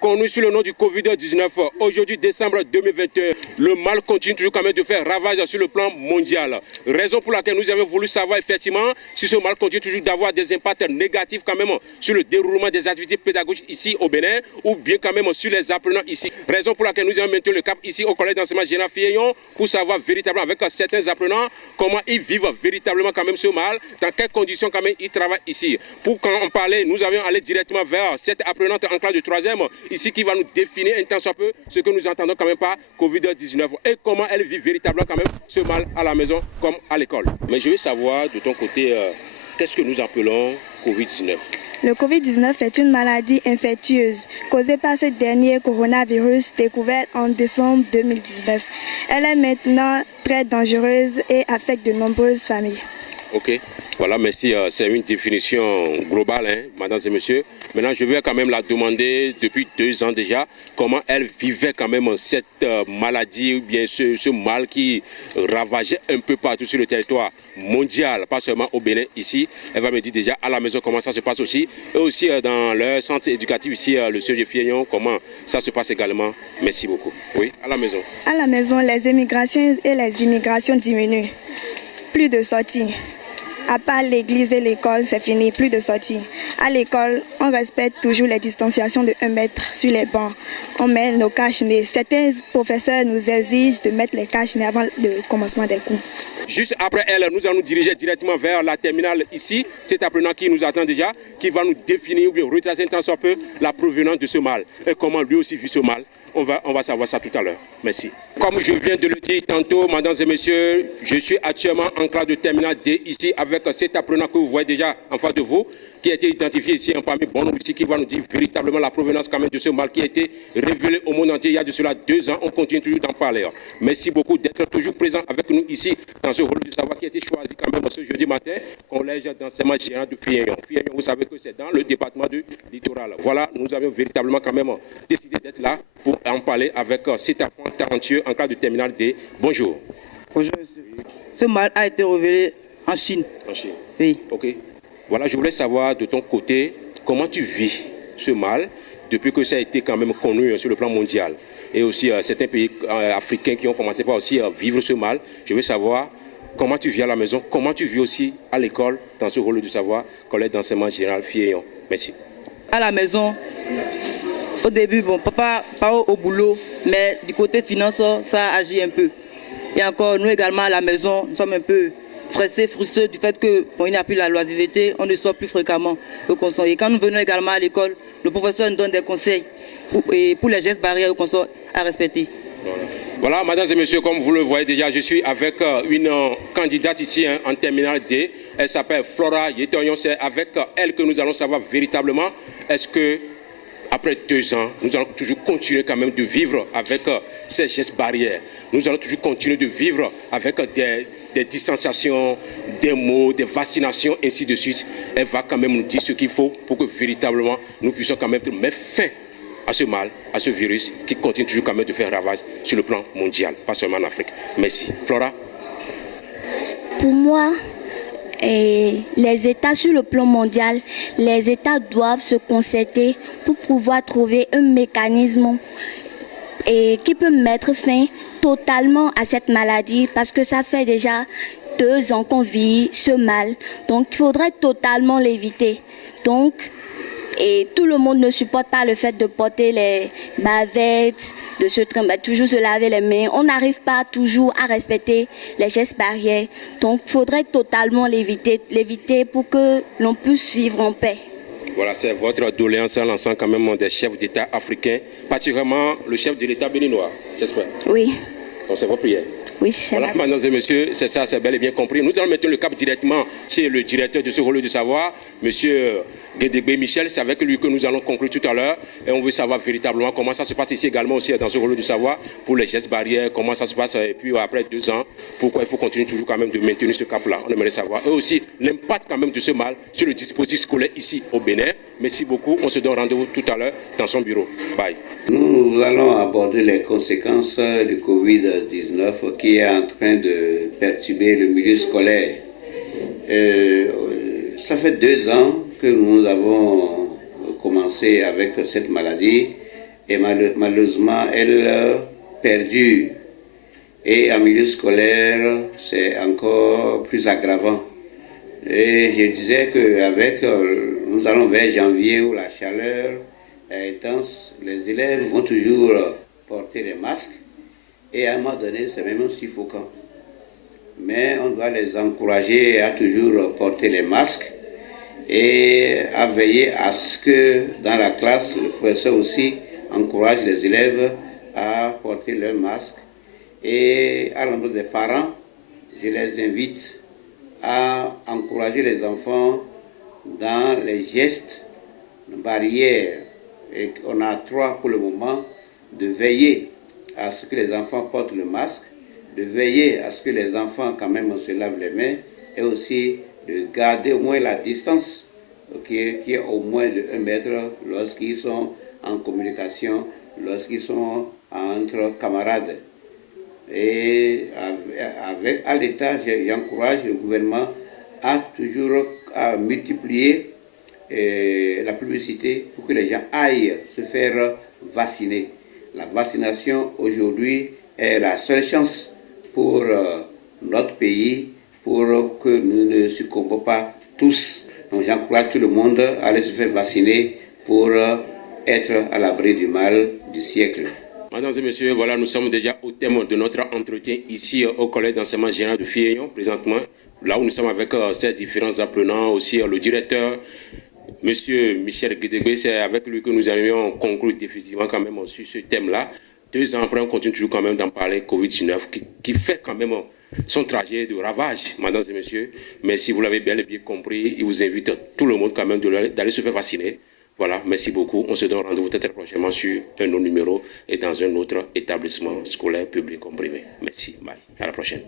connu sous le nom du Covid-19. Aujourd'hui, décembre 2021, le mal continue toujours quand même de faire ravage sur le plan mondial. Raison pour laquelle nous avons voulu savoir effectivement si ce mal continue toujours d'avoir des impacts négatifs quand même sur le déroulement des activités pédagogiques ici au Bénin ou bien quand même sur les apprenants ici. Raison pour laquelle nous avons maintenu le cap ici au collège d'enseignement général Filleyon pour savoir véritablement avec certains apprenants comment ils vivent véritablement quand même ce mal, dans quelles conditions quand même ils travaillent ici. Pour quand on parlait, nous avions allé directement vers cette apprenante en classe de 3e ici qui va nous définir un tant soit peu ce que nous entendons quand même par Covid-19 et comment elle vit véritablement quand même ce mal à la maison comme à l'école. Mais je veux savoir de ton côté, qu'est-ce que nous appelons Covid-19? Le Covid-19 est une maladie infectieuse causée par ce dernier coronavirus découvert en décembre 2019. Elle est maintenant très dangereuse et affecte de nombreuses familles. Ok, voilà, merci. C'est une définition globale, hein, mesdames et messieurs. Maintenant, je vais quand même la demander depuis 2 ans déjà, comment elle vivait quand même cette maladie ou bien ce mal qui ravageait un peu partout sur le territoire mondial, pas seulement au Bénin ici. Elle va me dire déjà à la maison comment ça se passe aussi. Et aussi dans leur centre éducatif ici, le CEG Filleyon, comment ça se passe également. Merci beaucoup. Oui, à la maison. À la maison, les émigrations et les immigrations diminuent. Plus de sorties. À part l'église et l'école, c'est fini, plus de sorties. À l'école, on respecte toujours les distanciations de 1 mètre sur les bancs. On met nos cache-nez. Certains professeurs nous exigent de mettre les cache-nez avant le commencement des cours. Juste après elle, nous allons nous diriger directement vers la terminale ici. Cet apprenant qui nous attend déjà, qui va nous définir ou bien retracer un tant soit peu la provenance de ce mal et comment lui aussi vit ce mal. On va savoir ça tout à l'heure. Merci. Comme je viens de le dire tantôt, mesdames et messieurs, je suis actuellement en classe de terminale D ici avec cet apprenant que vous voyez déjà en face de vous, qui a été identifié ici en parmi bon nombre ici, qui va nous dire véritablement la provenance quand même de ce mal qui a été révélé au monde entier il y a de cela 2 ans. On continue toujours d'en parler. Merci beaucoup d'être toujours présent avec nous ici dans ce rôle de savoir qui a été choisi quand même ce jeudi matin, collège d'enseignement général de Filleyon. Filleyon, vous savez que c'est dans le département du littoral. Voilà, nous avons véritablement quand même décidé d'être là pour en parler avec cet enfant talentueux en classe de terminale D. Bonjour. Bonjour, monsieur. Ce mal a été révélé en Chine. En Chine. Oui. Ok. Voilà, je voulais savoir de ton côté, comment tu vis ce mal depuis que ça a été quand même connu sur le plan mondial. Et aussi certains pays africains qui ont commencé par aussi vivre ce mal. Je veux savoir comment tu vis à la maison, comment tu vis aussi à l'école dans ce rôle du savoir, collège d'enseignement général Filleyon. Merci. À la maison, au début, bon, papa pas au boulot, mais du côté finance, ça agit un peu. Et encore, nous également à la maison, nous sommes un peu stressés, frustrés du fait qu'il n'y a plus la loisiveté, on ne sort plus fréquemment au consort. Et quand nous venons également à l'école, le professeur nous donne des conseils pour les gestes barrières au consort à respecter. Voilà, mesdames et messieurs, comme vous le voyez déjà, je suis avec une candidate ici en terminale D. Elle s'appelle Flora Yetonyon. C'est avec elle que nous allons savoir véritablement est-ce que après 2 ans, nous allons toujours continuer quand même de vivre avec ces gestes barrières. Nous allons toujours continuer de vivre avec des distanciations, des mots, des vaccinations, ainsi de suite. Elle va quand même nous dire ce qu'il faut pour que véritablement nous puissions quand même mettre fin à ce mal, à ce virus qui continue toujours quand même de faire ravage sur le plan mondial, pas seulement en Afrique. Merci. Flora? Pour moi, les États sur le plan mondial, les États doivent se concerter pour pouvoir trouver un mécanisme qui peut mettre fin totalement à cette maladie parce que ça fait déjà 2 ans qu'on vit ce mal. Donc il faudrait totalement l'éviter. Donc, et tout le monde ne supporte pas le fait de porter les bavettes, toujours se laver les mains. On n'arrive pas toujours à respecter les gestes barrières. Donc, il faudrait totalement l'éviter pour que l'on puisse vivre en paix. Voilà, c'est votre doléance à l'ensemble quand même des chefs d'État africains, particulièrement le chef de l'État béninois, j'espère. Oui. Donc, c'est votre prière. Oui, c'est voilà, mesdames et messieurs, c'est ça, c'est bel et bien compris. Nous allons mettre le cap directement chez le directeur de ce rôle de savoir, monsieur Guédégbé Michel. C'est avec lui que nous allons conclure tout à l'heure. Et on veut savoir véritablement comment ça se passe ici également aussi dans ce rôle de savoir pour les gestes barrières, comment ça se passe. Et puis après 2 ans, pourquoi il faut continuer toujours quand même de maintenir ce cap-là. On aimerait savoir. Et aussi l'impact quand même de ce mal sur le dispositif scolaire ici au Bénin. Merci beaucoup. On se donne rendez-vous tout à l'heure dans son bureau. Bye. Nous allons aborder les conséquences du Covid-19 qui est en train de perturber le milieu scolaire. Ça fait 2 ans que nous avons commencé avec cette maladie et malheureusement, elle perdure. Et en milieu scolaire, c'est encore plus aggravant. Et je disais qu'avec, nous allons vers janvier où la chaleur est intense, les élèves vont toujours porter les masques et à un moment donné, c'est même suffocant. Mais on doit les encourager à toujours porter les masques et à veiller à ce que dans la classe, le professeur aussi encourage les élèves à porter leur masque. Et à l'endroit des parents, je les invite à encourager les enfants dans les gestes barrières. Et on a 3 pour le moment, de veiller à ce que les enfants portent le masque, de veiller à ce que les enfants quand même se lavent les mains et aussi de garder au moins la distance qui est au moins de 1 mètre lorsqu'ils sont en communication, lorsqu'ils sont entre camarades. Et à l'État, j'encourage le gouvernement à toujours multiplier la publicité pour que les gens aillent se faire vacciner. La vaccination aujourd'hui est la seule chance pour notre pays, pour que nous ne succombons pas tous. Donc j'encourage tout le monde à aller se faire vacciner pour être à l'abri du mal du siècle. Mesdames et messieurs, voilà, nous sommes déjà au thème de notre entretien ici au Collège d'enseignement général de Filleyon, présentement, là où nous sommes avec ces différents apprenants, aussi le directeur, monsieur Michel Guédégué, c'est avec lui que nous avions conclu définitivement quand même sur ce thème-là. 2 ans après, on continue toujours quand même d'en parler, Covid-19, qui fait quand même son trajet de ravage, mesdames et messieurs. Mais si vous l'avez bien compris, il vous invite tout le monde quand même d'aller se faire vacciner. Voilà, merci beaucoup. On se donne rendez-vous très prochainement sur un autre numéro et dans un autre établissement scolaire public ou privé. Merci, bye. À la prochaine.